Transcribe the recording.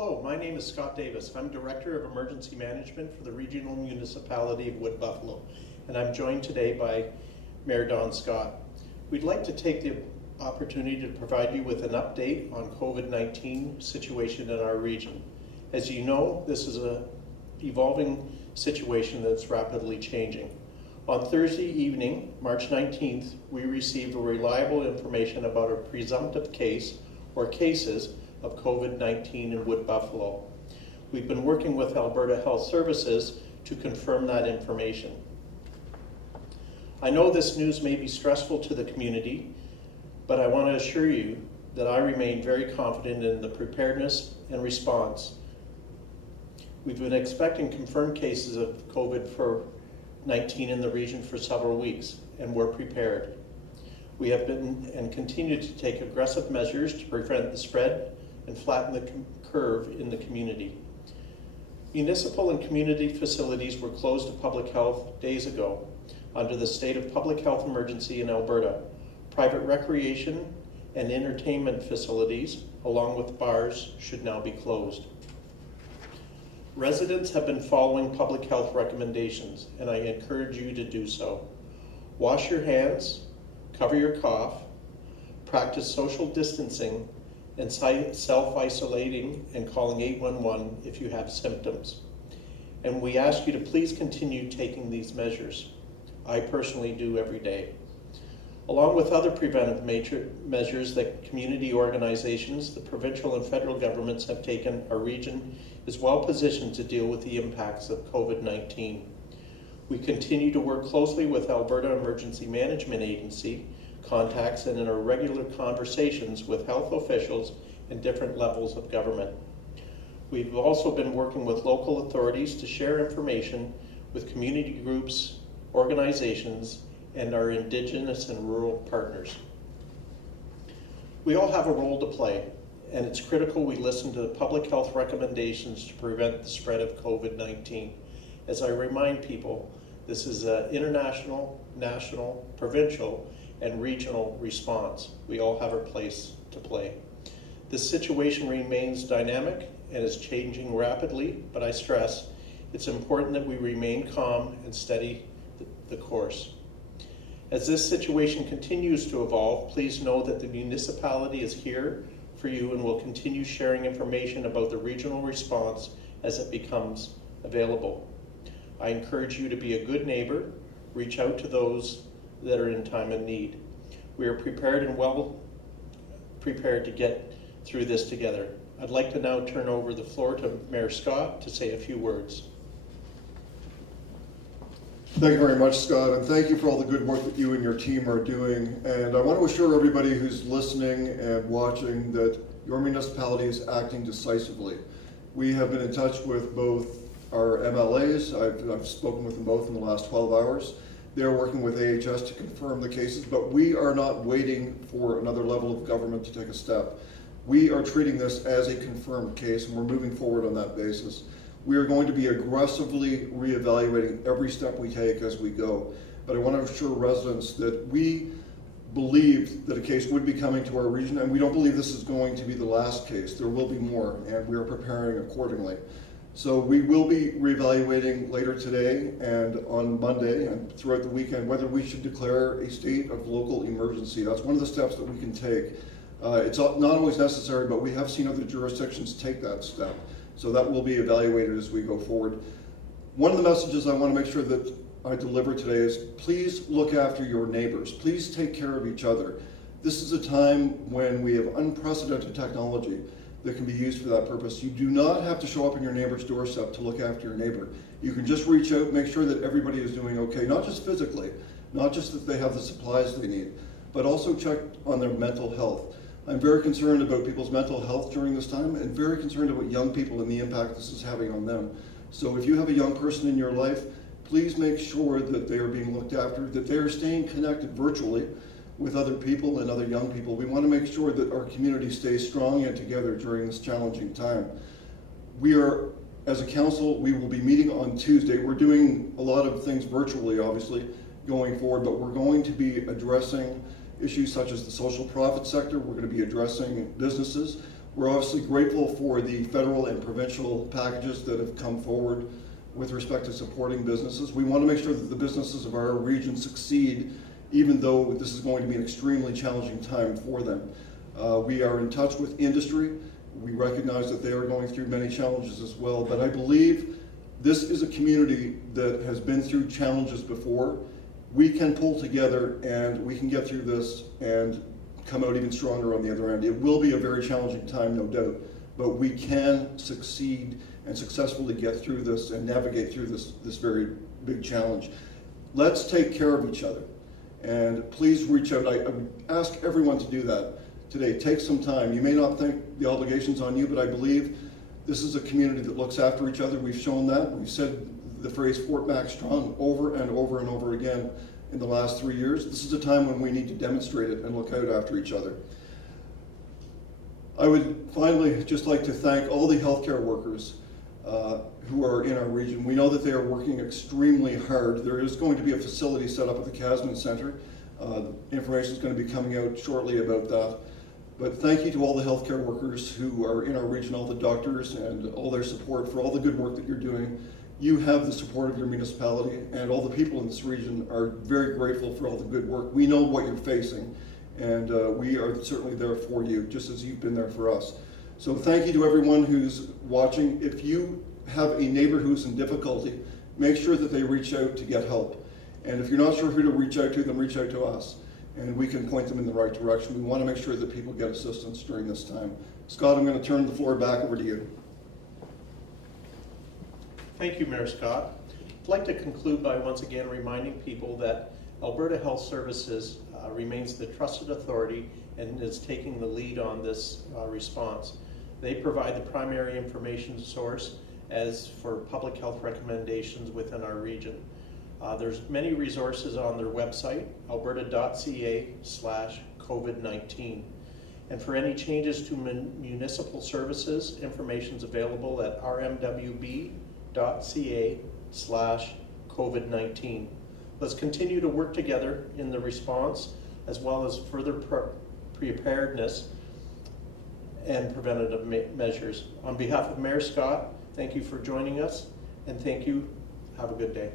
Hello, my name is Scott Davis. I'm Director of Emergency Management for the Regional Municipality of Wood Buffalo, and I'm joined today by Mayor Don Scott. We'd like to take the opportunity to provide you with an update on COVID-19 situation in our region. As you know, this is an evolving situation that's rapidly changing. On Thursday evening, March 19th, we received reliable information about a presumptive case or cases of COVID-19 in Wood Buffalo. We've been working with Alberta Health Services to confirm that information. I know this news may be stressful to the community, but I want to assure you that I remain very confident in the preparedness and response. We've been expecting confirmed cases of COVID-19 in the region for several weeks, and we're prepared. We have been and continue to take aggressive measures to prevent the spread and flatten the curve in the community. Municipal and community facilities were closed to public health days ago under the state of public health emergency in Alberta. Private recreation and entertainment facilities, along with bars, should now be closed. Residents have been following public health recommendations, and I encourage you to do so. Wash your hands, cover your cough, practice social distancing, and self-isolating and calling 811 if you have symptoms. And we ask you to please continue taking these measures. I personally do every day. Along with other preventive measures that community organizations, the provincial and federal governments have taken, our region is well positioned to deal with the impacts of COVID-19. We continue to work closely with Alberta Emergency Management Agency contacts and in our regular conversations with health officials and different levels of government. We've also been working with local authorities to share information with community groups, organizations, and our Indigenous and rural partners. We all have a role to play, and it's critical we listen to the public health recommendations to prevent the spread of COVID-19. As I remind people, this is an international, national, provincial, and regional response. We all have our place to play. This situation remains dynamic and is changing rapidly, but I stress it's important that we remain calm and steady the course. As this situation continues to evolve, please know that the municipality is here for you and will continue sharing information about the regional response as it becomes available. I encourage you to be a good neighbor, reach out to those that are in time of need. We are prepared and well prepared to get through this together. I'd like to now turn over the floor to Mayor Scott to say a few words. Thank you very much, Scott, and thank you for all the good work that you and your team are doing. And I want to assure everybody who's listening and watching that your municipality is acting decisively. We have been in touch with both our MLAs. I've spoken with them both in the last 12 hours. They're working with AHS to confirm the cases, but we are not waiting for another level of government to take a step. We are treating this as a confirmed case, and we're moving forward on that basis. We are going to be aggressively reevaluating every step we take as we go. But I want to assure residents that we believe that a case would be coming to our region, and we don't believe this is going to be the last case. There will be more, and we are preparing accordingly. So we will be reevaluating later today and on Monday and throughout the weekend whether we should declare a state of local emergency. That's one of the steps that we can take. It's not always necessary, but we have seen other jurisdictions take that step. So that will be evaluated as we go forward. One of the messages I want to make sure that I deliver today is please look after your neighbors. Please take care of each other. This is a time when we have unprecedented technology that can be used for that purpose. You do not have to show up on your neighbor's doorstep to look after your neighbor. You can just reach out, make sure that everybody is doing okay, not just physically, not just that they have the supplies they need, but also check on their mental health. I'm very concerned about people's mental health during this time and very concerned about young people and the impact this is having on them. So if you have a young person in your life, please make sure that they are being looked after, that they are staying connected virtually with other people and other young people. We want to make sure that our community stays strong and together during this challenging time. We are, as a council, we will be meeting on Tuesday. We're doing a lot of things virtually, obviously, going forward, but we're going to be addressing issues such as the social profit sector. We're going to be addressing businesses. We're obviously grateful for the federal and provincial packages that have come forward with respect to supporting businesses. We want to make sure that the businesses of our region succeed, even though this is going to be an extremely challenging time for them. We are in touch with industry. We recognize that they are going through many challenges as well, but I believe this is a community that has been through challenges before. We can pull together and we can get through this and come out even stronger on the other end. It will be a very challenging time, no doubt, but we can succeed and successfully get through this and navigate through this very big challenge. Let's take care of each other, and please reach out. I would ask everyone to do that today. Take some time. You may not think the obligation's on you, but I believe this is a community that looks after each other. We've shown that. We've said the phrase Fort Mac Strong over and over and over again in the last 3 years. This is a time when we need to demonstrate it and look out after each other. I would finally just like to thank all the healthcare workers who are in our region. We know that they are working extremely hard. There is going to be a facility set up at the Casman Center. Information is going to be coming out shortly about that. But thank you to all the healthcare workers who are in our region, all the doctors and all their support for all the good work that you're doing. You have the support of your municipality, and all the people in this region are very grateful for all the good work. We know what you're facing, and we are certainly there for you, just as you've been there for us. So thank you to everyone who's watching. If you have a neighbor who's in difficulty, make sure that they reach out to get help. And if you're not sure who to reach out to, then reach out to us, and we can point them in the right direction. We want to make sure that people get assistance during this time. Scott, I'm going to turn the floor back over to you. Thank you, Mayor Scott. I'd like to conclude by once again reminding people that Alberta Health Services remains the trusted authority and is taking the lead on this response. They provide the primary information source as for public health recommendations within our region. There's many resources on their website, alberta.ca/COVID19. And for any changes to municipal services, information is available at rmwb.ca/COVID19. Let's continue to work together in the response as well as further preparedness and preventative measures. On behalf of Mayor Scott, thank you for joining us, and thank you. Have a good day.